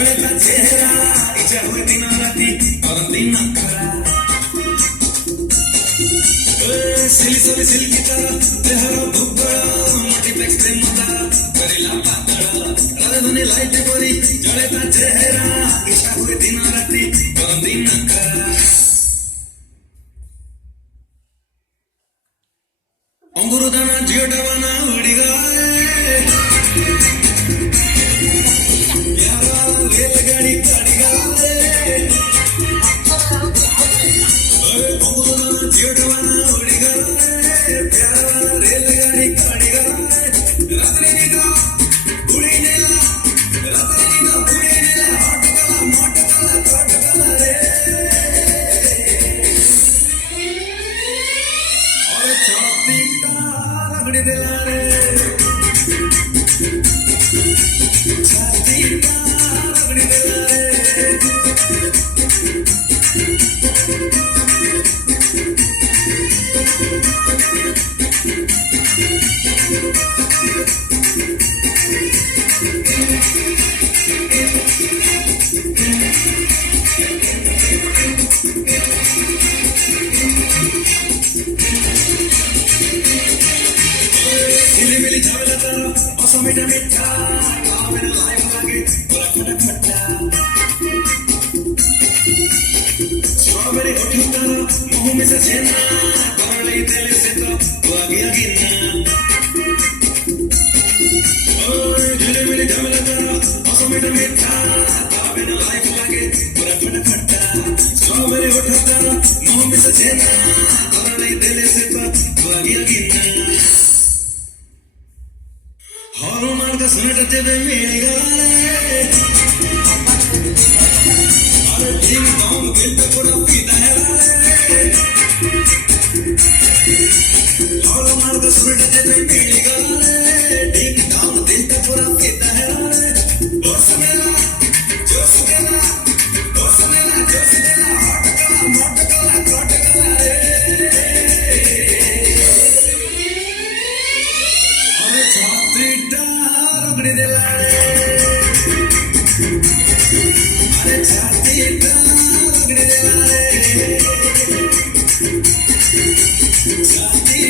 जड़ता चेहरा इच्छा हुए दिन राती और दिन खरा सिली सिल्की तरह देहर भुगड़ा मल्टीप्लेक्स प्रेम करेला पातड़ा राजधानी लाइट परी जड़ता चेहरा इच्छा हुए दिन राती और दिन खरा अंगूर दाना जियोटा बना उड़ी गए रेलगाड़ी गाड़ी गए अंगूर दाना जियोटा बना उड़ी गए प्यारा रेलगाड़ी गाड़ी गए रात्रि निगा उड़ी नेला रात्रि निगा उड़ी नेला हट कला कट कला रे और छाती रगड़ी दिला रे छाती रगड़ी दिला रे मिली झावला तारा असो मीठा मीठा मेरा लाइफ लागे पूरा खटा खट्टा स्ट्रॉबेरी होठी तारा मुंह में से छेना करले तेले से तो आगे आगे ना ओए झूले मिली झावला तारा असो मीठा मीठा मेरा लाइफ लागे पूरा खटा खट्टा स्ट्रॉबेरी होठी तारा मुंह में से छेना करले तेले से तो आगे आगे ना हॉलमार्क सुनट तेरे मिल गए अरे डिंग डोंग दिल पे पूरा पीता है हॉलमार्क सुनट तेरे मिल गए डिंग डोंग दिल पे पूरा पीता है बस मेरा जोश देना बस मेरा जोश देना हट कला मोट कला कट कला रे अरे छाती रगड़ी दिला रे अरे छाती रगड़ी दिला रे छाती